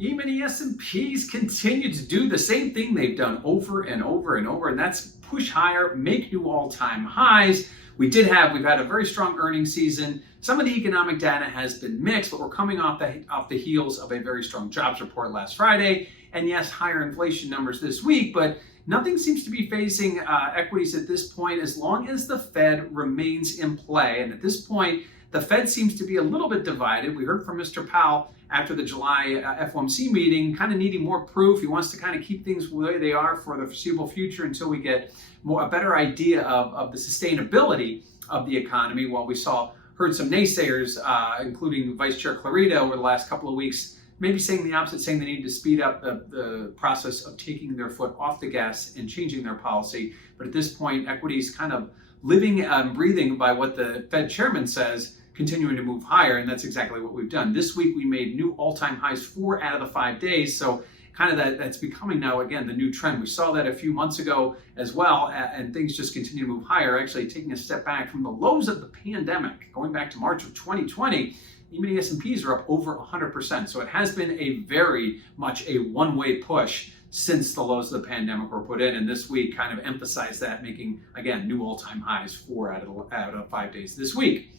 E-mini S&Ps continue to do the same thing they've done over and over and over, and that's push higher, make new all-time highs. We've had a very strong earnings season. Some of the economic data has been mixed, but we're coming off the heels of a very strong jobs report last Friday, and yes, higher inflation numbers this week, but nothing seems to be facing equities at this point as long as the Fed remains in play. And at this point, the Fed seems to be a little bit divided. We heard from Mr. Powell after the July FOMC meeting, kind of needing more proof. He wants to kind of keep things the way they are for the foreseeable future until we get a better idea of the sustainability of the economy. While we heard some naysayers, including Vice Chair Clarita over the last couple of weeks, maybe saying the opposite, saying they need to speed up the process of taking their foot off the gas and changing their policy. But at this point, equities kind of living and breathing by what the Fed chairman says, continuing to move higher, and that's exactly what we've done. This week we made new all-time highs 4 out of the 5 days, so kind of that's becoming now again the new trend. We saw that a few months ago as well, and things just continue to move higher, actually taking a step back from the lows of the pandemic, going back to March of 2020. E-mini S&Ps are up over 100%, so it has been a very much a one-way push since the lows of the pandemic were put in, and this week kind of emphasized that, making again new all-time highs 4 out of 5 days this week.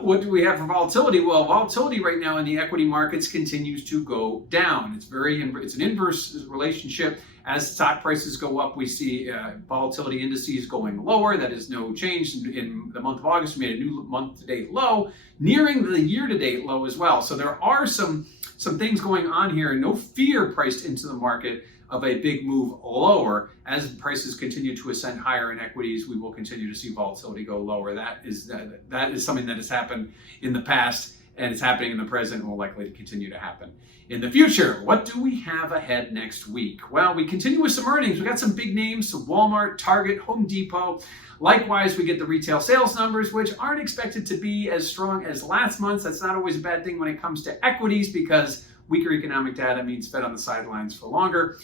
What do we have for volatility? Well, volatility right now in the equity markets continues to go down. It's an inverse relationship. As stock prices go up, we see volatility indices going lower. That is no change. In the month of August, we made a new month-to-date low, nearing the year-to-date low as well. So there are some things going on here, and no fear priced into the market of a big move lower. As prices continue to ascend higher in equities, we will continue to see volatility go lower. That is something that has happened in the past, and it's happening in the present, and will likely continue to happen in the future. What do we have ahead next week? Well, we continue with some earnings. We got some big names: so Walmart, Target, Home Depot. Likewise, we get the retail sales numbers, which aren't expected to be as strong as last month's. That's not always a bad thing when it comes to equities, because weaker economic data means Fed on the sidelines for longer.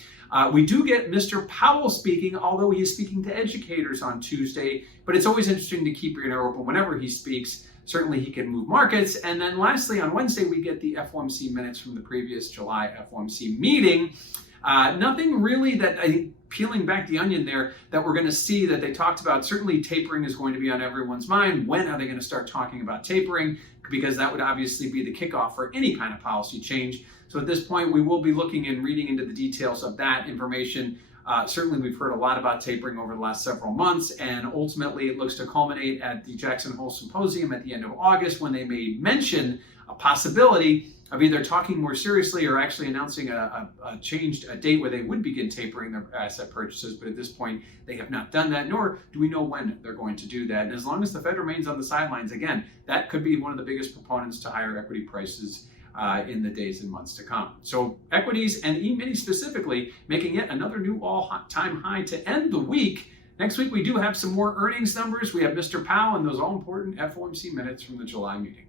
We do get Mr. Powell speaking, although he is speaking to educators on Tuesday, but it's always interesting to keep your ear open whenever he speaks. Certainly he can move markets. And then lastly, on Wednesday, we get the FOMC minutes from the previous July FOMC meeting. Nothing really that, I think, peeling back the onion there, that we're going to see that they talked about. Certainly tapering is going to be on everyone's mind. When are they going to start talking about tapering? Because that would obviously be the kickoff for any kind of policy change. So at this point, we will be looking and reading into the details of that information. Certainly, we've heard a lot about tapering over the last several months, and ultimately it looks to culminate at the Jackson Hole Symposium at the end of August, when they may mention a possibility of either talking more seriously or actually announcing a date where they would begin tapering their asset purchases. But at this point, they have not done that, nor do we know when they're going to do that. And as long as the Fed remains on the sidelines, again, that could be one of the biggest proponents to higher equity prices in the days and months to come. So equities and E-mini specifically making yet another new all-time high to end the week. Next week, we do have some more earnings numbers. We have Mr. Powell and those all-important FOMC minutes from the July meeting.